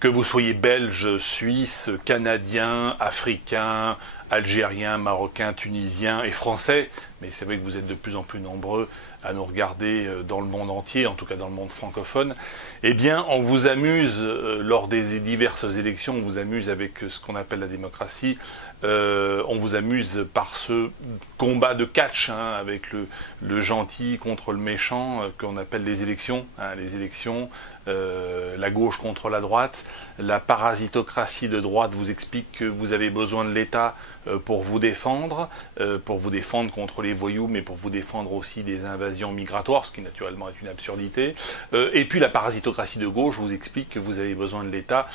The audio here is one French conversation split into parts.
Que vous soyez belge, suisse, canadien, africain, algérien, marocain, tunisien et français, mais c'est vrai que vous êtes de plus en plus nombreux à nous regarder dans le monde entier, en tout cas dans le monde francophone, eh bien on vous amuse lors des diverses élections, on vous amuse avec ce qu'on appelle la démocratie, on vous amuse par ce combat de catch avec le gentil contre le méchant qu'on appelle les élections, les élections, la gauche contre la droite. La parasitocratie de droite vous explique que vous avez besoin de l'État pour vous défendre contre les voyous, mais pour vous défendre aussi des invasions migratoires, ce qui naturellement est une absurdité. Et puis la parasitocratie de gauche vous explique que vous avez besoin de l'État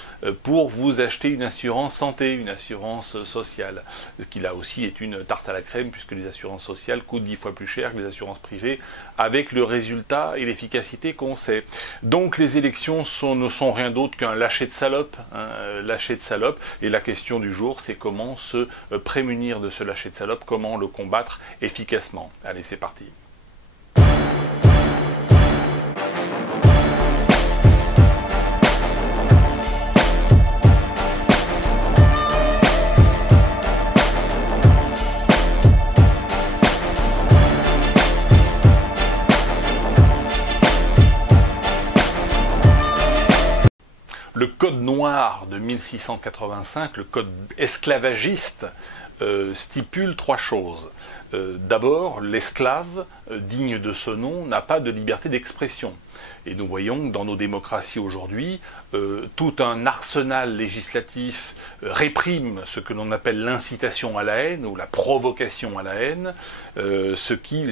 pour vous acheter une assurance santé, une assurance sociale, ce qui là aussi est une tarte à la crème, puisque les assurances sociales coûtent 10 fois plus cher que les assurances privées, avec le résultat et l'efficacité qu'on sait. Donc les élections ne sont rien d'autre qu'un lâcher de salope, lâcher de salope, et la question du jour, c'est comment se prémunir de ce lâcher de salope, comment le combattre efficacement. Allez, c'est parti. Le code noir de 1685, le code esclavagiste, stipule 3 choses. D'abord, l'esclave, digne de ce nom, n'a pas de liberté d'expression. Et nous voyons que dans nos démocraties aujourd'hui, tout un arsenal législatif réprime ce que l'on appelle l'incitation à la haine ou la provocation à la haine, ce qui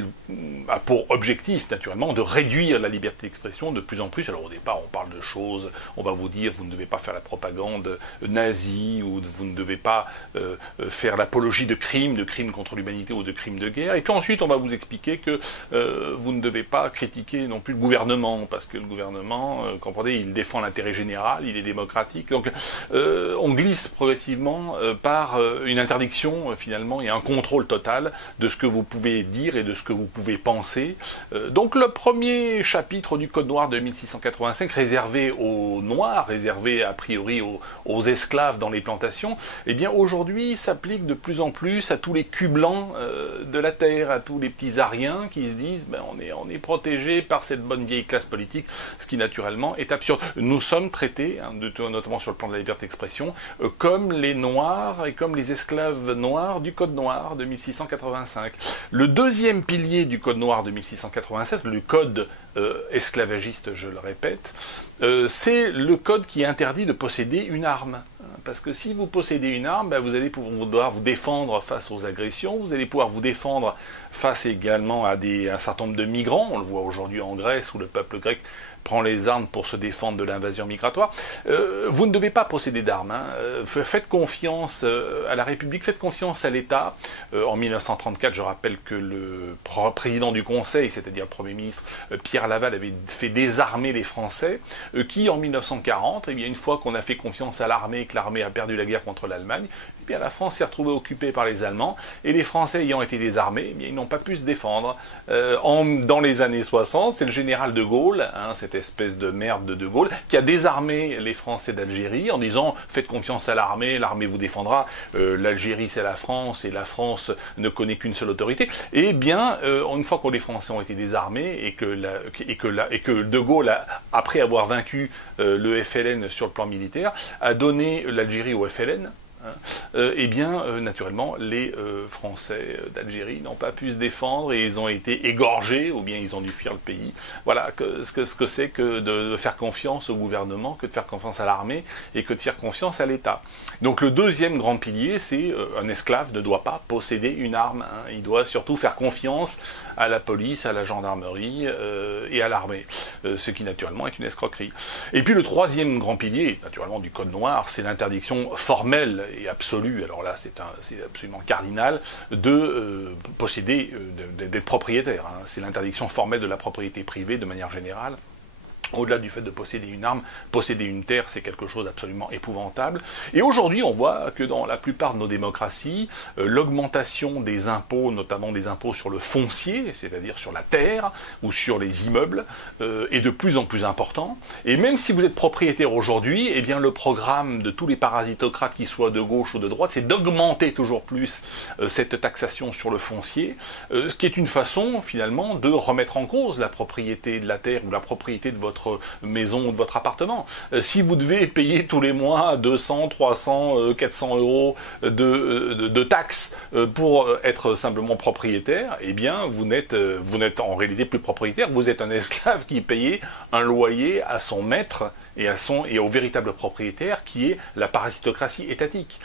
a pour objectif, naturellement, de réduire la liberté d'expression de plus en plus. Alors au départ, on parle de choses, on va vous dire, vous ne devez pas faire la propagande nazie, ou vous ne devez pas faire l'apologie de crimes contre l'humanité ou de crimes de guerre. Et puis ensuite, on va vous expliquer que vous ne devez pas critiquer non plus le gouvernement, parce que le gouvernement, comprenez, il défend l'intérêt général, il est démocratique. Donc on glisse progressivement par une interdiction, finalement, et un contrôle total de ce que vous pouvez dire et de ce que vous pouvez penser. Donc le premier chapitre du Code noir de 1685, réservé aux Noirs, réservé a priori aux esclaves dans les plantations, eh bien aujourd'hui s'applique de plus en plus à tous les culs blancs de la terre, à tous les petits Ariens qui se disent ben, on est protégé par cette bonne vieille classe politique, ce qui naturellement est absurde. Nous sommes traités, notamment sur le plan de la liberté d'expression, comme les Noirs et comme les esclaves noirs du Code noir de 1685. Le deuxième pilier du Code noir de 1687, le Code esclavagiste, je le répète, c'est le code qui interdit de posséder une arme. Parce que si vous possédez une arme, ben vous allez pouvoir vous défendre face aux agressions, vous allez pouvoir vous défendre face également à un certain nombre de migrants. On le voit aujourd'hui en Grèce où le peuple grec prend les armes pour se défendre de l'invasion migratoire. Vous ne devez pas posséder d'armes. Faites confiance à la République, faites confiance à l'État. En 1934, je rappelle que le président du Conseil, c'est-à-dire le Premier ministre Pierre Laval, avait fait désarmer les Français, qui en 1940, eh bien, une fois qu'on a fait confiance à l'armée et que l'armée a perdu la guerre contre l'Allemagne, eh bien, la France s'est retrouvée occupée par les Allemands, et les Français ayant été désarmés, eh bien, ils n'ont pas pu se défendre. Dans les années 60, c'est le général de Gaulle, cette espèce de merde de Gaulle, qui a désarmé les Français d'Algérie en disant « faites confiance à l'armée vous défendra, l'Algérie c'est la France, et la France ne connaît qu'une seule autorité ». Et bien, une fois que les Français ont été désarmés, et que de Gaulle, après avoir vaincu le FLN sur le plan militaire, a donné l'Algérie au FLN, eh bien, naturellement, les Français d'Algérie n'ont pas pu se défendre et ils ont été égorgés ou bien ils ont dû fuir le pays. Voilà ce que c'est que de faire confiance au gouvernement, que de faire confiance à l'armée et que de faire confiance à l'État. Donc le deuxième grand pilier, c'est un esclave ne doit pas posséder une arme. Il doit surtout faire confiance à la police, à la gendarmerie et à l'armée, ce qui naturellement est une escroquerie. Et puis le troisième grand pilier, naturellement du Code noir, c'est l'interdiction formelle et absolue, alors là c'est absolument cardinal, de posséder, d'être propriétaire. C'est l'interdiction formelle de la propriété privée de manière générale. Au-delà du fait de posséder une arme, posséder une terre, c'est quelque chose d'absolument épouvantable. Et aujourd'hui, on voit que dans la plupart de nos démocraties, l'augmentation des impôts, notamment des impôts sur le foncier, c'est-à-dire sur la terre ou sur les immeubles, est de plus en plus important. Et même si vous êtes propriétaire aujourd'hui, eh bien le programme de tous les parasitocrates, qu'ils soient de gauche ou de droite, c'est d'augmenter toujours plus cette taxation sur le foncier, ce qui est une façon, finalement, de remettre en cause la propriété de la terre ou la propriété de votre maison ou de votre appartement. Si vous devez payer tous les mois 200, 300, 400 euros de taxes pour être simplement propriétaire, eh bien vous n'êtes en réalité plus propriétaire, vous êtes un esclave qui payait un loyer à son maître et au véritable propriétaire qui est la parasitocratie étatique.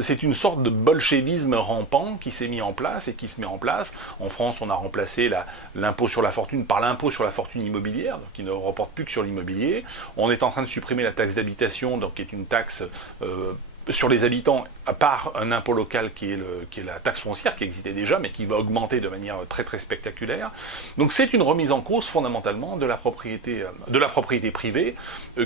C'est une sorte de bolchevisme rampant qui s'est mis en place et qui se met en place. En France, on a remplacé l'impôt sur la fortune par l'impôt sur la fortune immobilière, donc qui ne reporte plus que sur l'immobilier. On est en train de supprimer la taxe d'habitation, donc qui est une taxe sur les habitants, à part un impôt local qui est la taxe foncière, qui existait déjà, mais qui va augmenter de manière très très spectaculaire. Donc c'est une remise en cause fondamentalement de la propriété privée,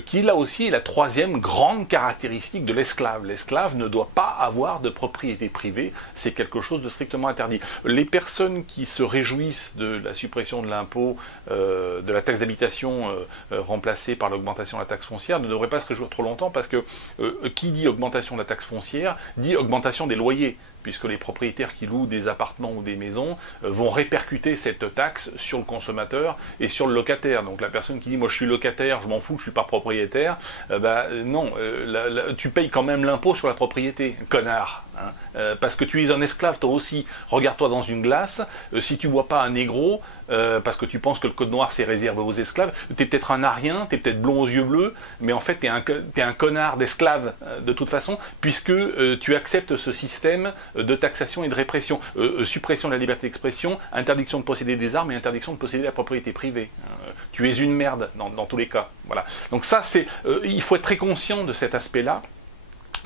qui là aussi est la troisième grande caractéristique de l'esclave. L'esclave ne doit pas avoir de propriété privée, c'est quelque chose de strictement interdit. Les personnes qui se réjouissent de la suppression de l'impôt, de la taxe d'habitation remplacée par l'augmentation de la taxe foncière, ne devraient pas se réjouir trop longtemps, parce que qui dit augmentation de la taxe foncière dit augmentation des loyers, puisque les propriétaires qui louent des appartements ou des maisons vont répercuter cette taxe sur le consommateur et sur le locataire. Donc la personne qui dit « moi je suis locataire, je m'en fous, je suis pas propriétaire non, tu payes quand même l'impôt sur la propriété, connard, parce que tu es un esclave toi aussi. Regarde-toi dans une glace, si tu vois pas un négro, parce que tu penses que le code noir c'est réservé aux esclaves, t'es peut-être un arien, t'es peut-être blond aux yeux bleus, mais en fait t'es un connard d'esclave de toute façon, puisque tu acceptes ce système de taxation et de répression, suppression de la liberté d'expression, interdiction de posséder des armes et interdiction de posséder la propriété privée. Tu es une merde dans tous les cas. Voilà. Donc ça, il faut être très conscient de cet aspect-là.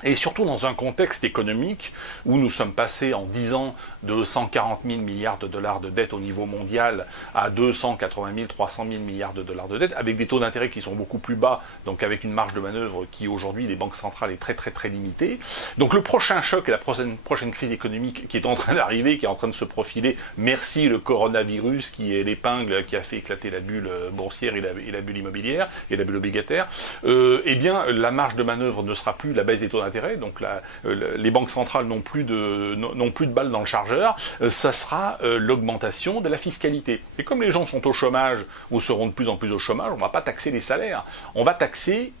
Et surtout dans un contexte économique où nous sommes passés en 10 ans de 140 000 milliards de dollars de dette au niveau mondial à 280 000, 300 000 milliards de dollars de dette, avec des taux d'intérêt qui sont beaucoup plus bas, donc avec une marge de manœuvre qui aujourd'hui des banques centrales est très très très limitée. Donc le prochain choc et la prochaine crise économique qui est en train d'arriver, qui est en train de se profiler, merci le coronavirus qui est l'épingle qui a fait éclater la bulle boursière et la bulle immobilière et la bulle obligataire, eh bien la marge de manœuvre ne sera plus la baisse des taux d'intérêt, donc les banques centrales n'ont plus de balles dans le chargeur, ça sera l'augmentation de la fiscalité. Et comme les gens sont au chômage, ou seront de plus en plus au chômage, on ne va pas taxer les salaires, on va taxer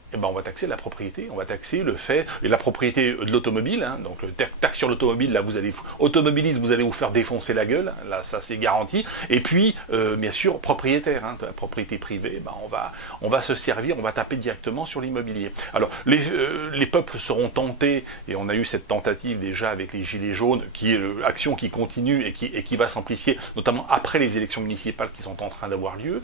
la propriété, on va taxer le fait, et la propriété de l'automobile, donc le taxe sur l'automobile, là vous allez, automobiliste, vous allez vous faire défoncer la gueule, là ça c'est garanti, et puis bien sûr propriétaire, la propriété privée, on va se servir, on va taper directement sur l'immobilier. Alors les peuples seront tentés, et on a eu cette tentative déjà avec les gilets jaunes, qui est l'action qui continue et qui va s'amplifier, notamment après les élections municipales qui sont en train d'avoir lieu,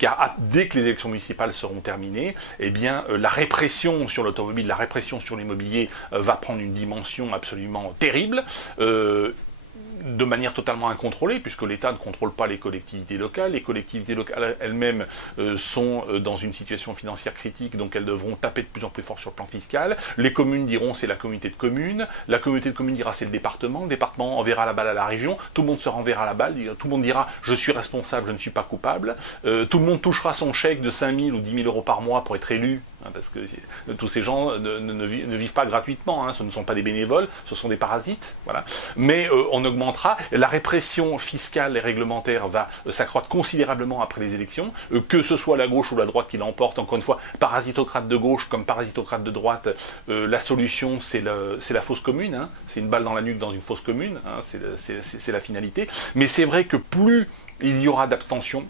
car dès que les élections municipales seront terminées, eh bien la répression sur l'automobile, la répression sur l'immobilier va prendre une dimension absolument terrible, de manière totalement incontrôlée, puisque l'État ne contrôle pas les collectivités locales elles-mêmes sont dans une situation financière critique, donc elles devront taper de plus en plus fort sur le plan fiscal, les communes diront c'est la communauté de communes dira c'est le département enverra la balle à la région, tout le monde se renverra la balle, tout le monde dira je suis responsable, je ne suis pas coupable, tout le monde touchera son chèque de 5 000 ou 10 000 euros par mois pour être élu, parce que tous ces gens ne vivent pas gratuitement, ce ne sont pas des bénévoles, ce sont des parasites, voilà. Mais on augmentera, la répression fiscale et réglementaire va s'accroître considérablement après les élections, que ce soit la gauche ou la droite qui l'emporte, encore une fois, parasitocrate de gauche comme parasitocrate de droite, la solution c'est la fosse commune, c'est une balle dans la nuque dans une fosse commune, c'est la finalité, mais c'est vrai que plus il y aura d'abstention,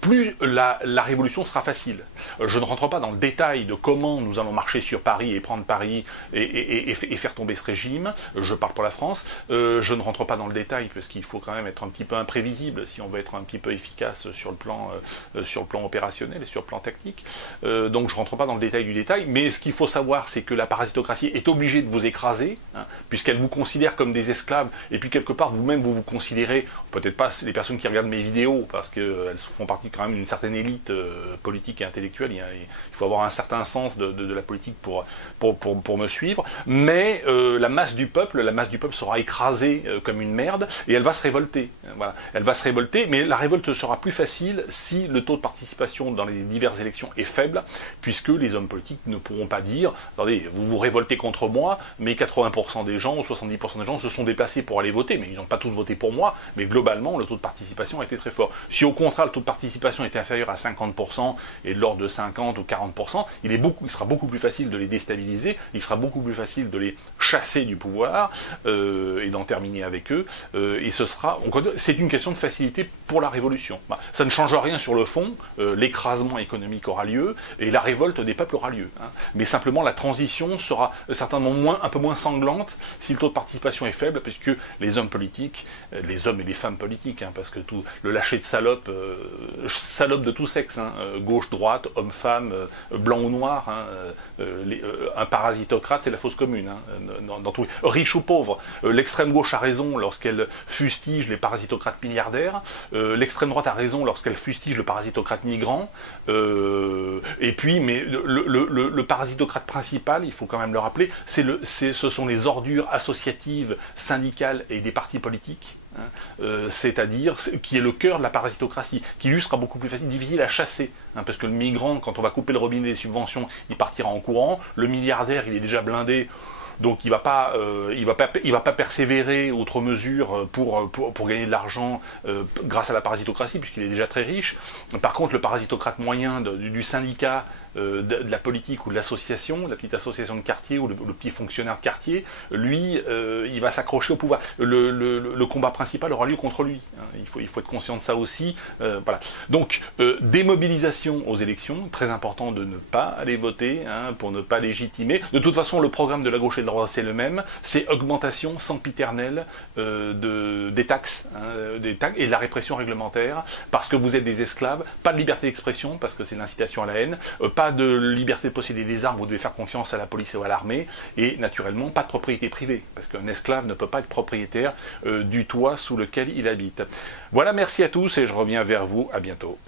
plus la révolution sera facile. Je ne rentre pas dans le détail de comment nous allons marcher sur Paris et prendre Paris et faire tomber ce régime, je parle pour la France, je ne rentre pas dans le détail parce qu'il faut quand même être un petit peu imprévisible si on veut être un petit peu efficace sur le plan opérationnel et sur le plan tactique, donc je ne rentre pas dans le détail du détail, mais ce qu'il faut savoir c'est que la parasitocratie est obligée de vous écraser, puisqu'elle vous considère comme des esclaves, et puis quelque part vous-même vous considérez, peut-être pas les personnes qui regardent mes vidéos parce qu'elles font partie quand même une certaine élite politique et intellectuelle. Il faut avoir un certain sens de la politique pour me suivre. Mais la masse du peuple sera écrasée comme une merde et elle va se révolter. Voilà. Elle va se révolter, mais la révolte sera plus facile si le taux de participation dans les diverses élections est faible, puisque les hommes politiques ne pourront pas dire « Attendez, vous vous révoltez contre moi, mais 80% des gens ou 70% des gens se sont déplacés pour aller voter, mais ils n'ont pas tous voté pour moi, mais globalement, le taux de participation a été très fort. » Si au contraire, le taux de participation était inférieur à 50% et de l'ordre de 50 ou 40%, il sera beaucoup plus facile de les déstabiliser, il sera beaucoup plus facile de les chasser du pouvoir et d'en terminer avec eux, et c'est une question de facilité pour la révolution. Ça ne change rien sur le fond, l'écrasement économique aura lieu, et la révolte des peuples aura lieu. Mais simplement, la transition sera certainement un peu moins sanglante si le taux de participation est faible, puisque les hommes politiques, les hommes et les femmes politiques, parce que tout le lâcher de salopes de tout sexe, gauche, droite, homme, femme, blanc ou noir, un parasitocrate, c'est la fausse commune, dans tout, riche ou pauvre. L'extrême gauche a raison lorsqu'elle fustige les parasitocrates milliardaires, l'extrême droite a raison lorsqu'elle fustige le parasitocrate migrant, et puis, mais le parasitocrate principal, il faut quand même le rappeler, ce sont les ordures associatives, syndicales et des partis politiques, c'est-à-dire qui est le cœur de la parasitocratie, qui lui sera beaucoup plus difficile à chasser, parce que le migrant, quand on va couper le robinet des subventions, il partira en courant, le milliardaire, il est déjà blindé, donc il va pas persévérer outre mesure pour gagner de l'argent grâce à la parasitocratie, puisqu'il est déjà très riche. Par contre, le parasitocrate moyen du syndicat, de la politique ou de l'association, la petite association de quartier ou le petit fonctionnaire de quartier, lui, il va s'accrocher au pouvoir. Le combat principal aura lieu contre lui. Il faut être conscient de ça aussi. Voilà. Donc, démobilisation aux élections, très important de ne pas aller voter, pour ne pas légitimer. De toute façon, le programme de la gauche et de la droite, c'est le même. C'est augmentation sempiternelle des taxes, et de la répression réglementaire, parce que vous êtes des esclaves. Pas de liberté d'expression, parce que c'est l'incitation à la haine. Pas de liberté de posséder des armes, vous devez faire confiance à la police ou à l'armée, et naturellement pas de propriété privée, parce qu'un esclave ne peut pas être propriétaire du toit sous lequel il habite. Voilà, merci à tous et je reviens vers vous, à bientôt.